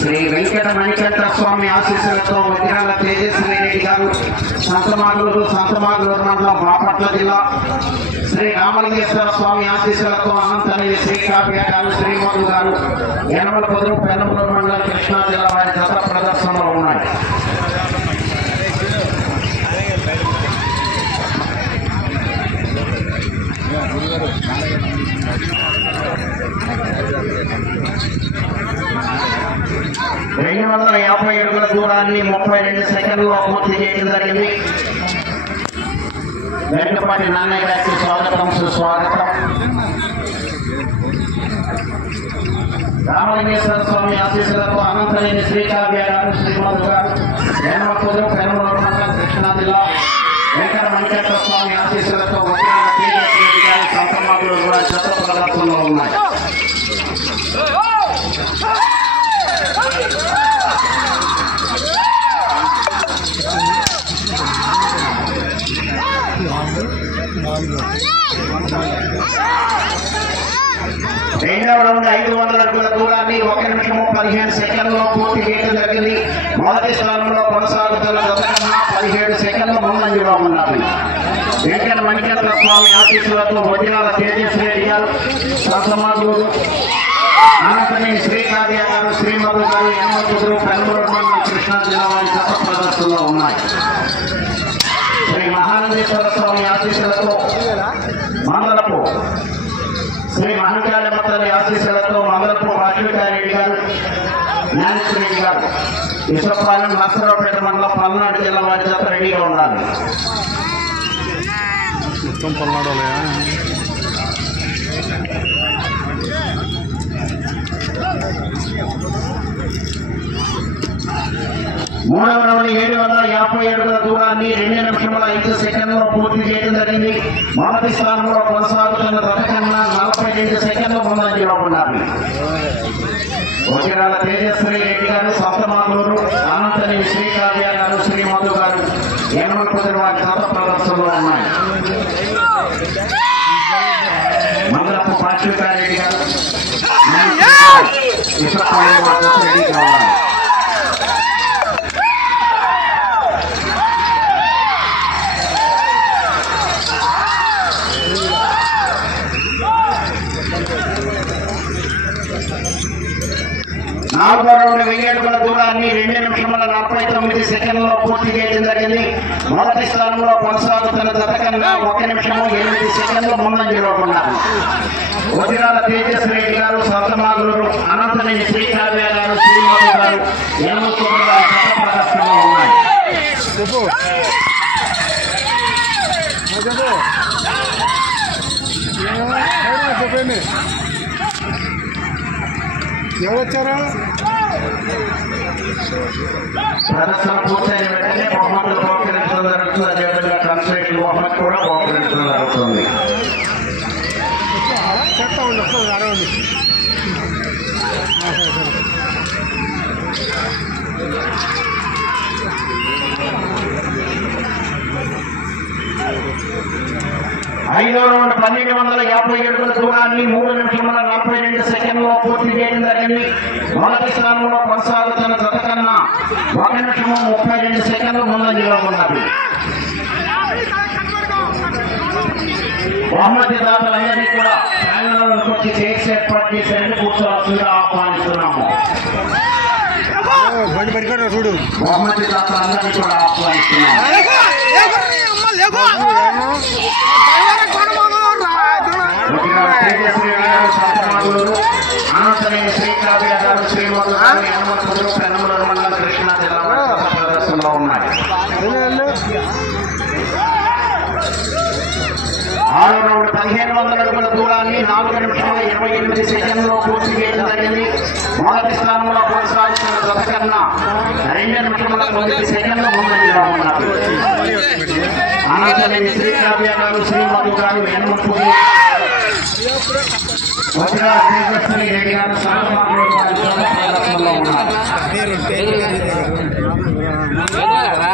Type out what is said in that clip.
శ్రీ వెంకట మణికంఠ స్వామి ఆశీస్సులతో వజ్రాల తేజస్వి రెడ్డి గారు సంతమాగులూరు మండలం బాపట్ల జిల్లా, శ్రీ రామలింగేశ్వర స్వామి ఆశీస్సులతో అనంతనేని శ్రీకావ్య గారు శ్రీమధు గారు యనమలపొదరు పెన్నమలూరు మండలం కృష్ణా జిల్లా వారి జత ప్రదర్శనలో ఉన్నాయి. రెండు 250 అడుగుల దూరాన్ని 32 సెకండ్లో పూర్తి చేయడం జరిగింది. వెంకటపాటి నాన్నయ్య గారికి స్వాగతం, సుస్వాగతం. రామలింగేశ్వర స్వామి ఆశీస్సులతో అనంతనేని శ్రీకావ్య గారు శ్రీమధు గారు యనమలపొదరు పెన్నమలూరు మండలం కృష్ణా జిల్లా, వెంకట మణికంఠ స్వామి ఆశీస్సులతో వజ్రాల తేజస్వి రెడ్డి గారి సంతమాగులూరు కూడా జత ప్రదర్శనలో ఉన్నాయి. రెండవ రౌండ్ 500 అడుగుల దూరాన్ని 1 నిమిషం 15 సెకండ్లో పూర్తి చేయడం జరిగింది. మొదటి స్థానంలో కొనసాగుతున్న జత కన్నా 17 సెకండ్ల ముందంజలో ఉన్నారు. వెంకట మణికంఠ స్వామి ఆశీస్సులతో వజ్రాల తేజస్వి రెడ్డి గారు సంతమాగులూరు, అనంతనేని శ్రీకావ్య గారు శ్రీమధు గారు యనమలపొదరు పెన్నమలూరు మండలం కృష్ణా జిల్లా వారి జత ప్రదర్శనలో ఉన్నాయి. శ్రీ మహానందేశ్వర స్వామి ఆశీస్సులతో మందలపు శ్రీ మహంకాళమ్మ తల్లి ఆశీస్సులతో మందలపు వాల్మీకారెడ్డి గారు జ్ఞానేశ్వర రెడ్డి గారు విశ్వపాలెం నర్సరావుపేట మండలం పల్నాడు జిల్లా వారి జత రెడీగా ఉండాలి. మొత్తం పల్నాడు మూడవ రౌండ్ 750 అడుగుల దూరాన్ని 2 నిమిషముల 5 సెకండ్లో పూర్తి చేయడం జరిగింది. మొదటి స్థానంలో కొనసాగుతున్న జత కన్నా 42 సెకండ్ల ముందంజలో ఉన్నారు. వజ్రాల తేజస్వి రెడ్డి గారు సంతమాగులూరు, అనంతనేని శ్రీకావ్య గారు శ్రీమధు గారు యనమలపొదరు వారి జత ప్రదర్శనలో ఉన్నాయి. మందలపు వాల్మీకారెడ్డి గారు విశ్వపాలెం వారి జత రెడీగా ఉన్నారు. నాలుగో రౌండ్ 1000 అడుగుల దూరాన్ని 2 నిమిషముల 49 సెకండ్లలో పూర్తి చేయడం జరిగింది. మొదటి స్థానంలో కొనసాగుతున్న జత కన్నా 1 నిమిషము 8 సెకండ్లు ముందంజలో ఉన్నారు. వదిరాల తేజస్ రెడ్డి గారు, సొంతమాగులూరు, అనంతనేని శ్రీకావ్య గారు, శ్రీమతి గారు, ఎన్నూరు గారు ప్రదర్శనలో ఉన్నాయి. ఎవరొచ్చారా? ప్రదర్శన పూర్తయిన వెంటనే బహుమతులు బహుకరించడం జరుగుతుంది. అదేవిధంగా ట్రాన్స్లేషన్ బహుమతి కూడా బహుకరించడం జరుగుతుంది. చెప్తా ఉండి అడగండి. ఐదో రౌండ్ 1250 అడుగుల దూరాన్ని 3 నిమిషముల 42 సెకండ్లలో పూర్తి చేయడం జరిగింది. మొదటి స్థానంలో కొనసాగుతున్న జత కన్నా 1 నిమిషము 32 సెకండ్లు ముందంజలో ఉన్నది. బహుమతి దాతలందరినీ కూడా ప్రాంగణంలోకి వచ్చి చైర్స్ ఏర్పాటు చేసేందుకు కూర్చోవలసిందిగా ఆహ్వానిస్తున్నాము. చూడు, బహుమతి దాతలందరినీ కూడా ఆహ్వానిస్తున్నాము. అనంతనేని శ్రీకావ్య గారు, శ్రీమతి గారు, యనమలపూరు, పెనమలూరు మండలం, కృష్ణా జిల్లా ప్రదర్శనలో ఉన్నాయి. ఆరో రౌండ్ 1500 అడుగుల దూరాన్ని 4 నిమిషముల 28 సెకండ్లలో పూర్తి చేయడం జరిగింది. మొదటి స్థానంలో కొనసాగుతున్న జత కన్నా 2 నిమిషముల 9 సెకండ్ల ముందంజలో ఉన్నారు. అనంతనేని శ్రీకావ్య గారు, శ్రీమతి గారు, యనమలపూరు, వదిరాల తేజస్ రెడ్డి గారు, సొంతమాగులూరు ప్రదర్శనలో ఉన్నారు.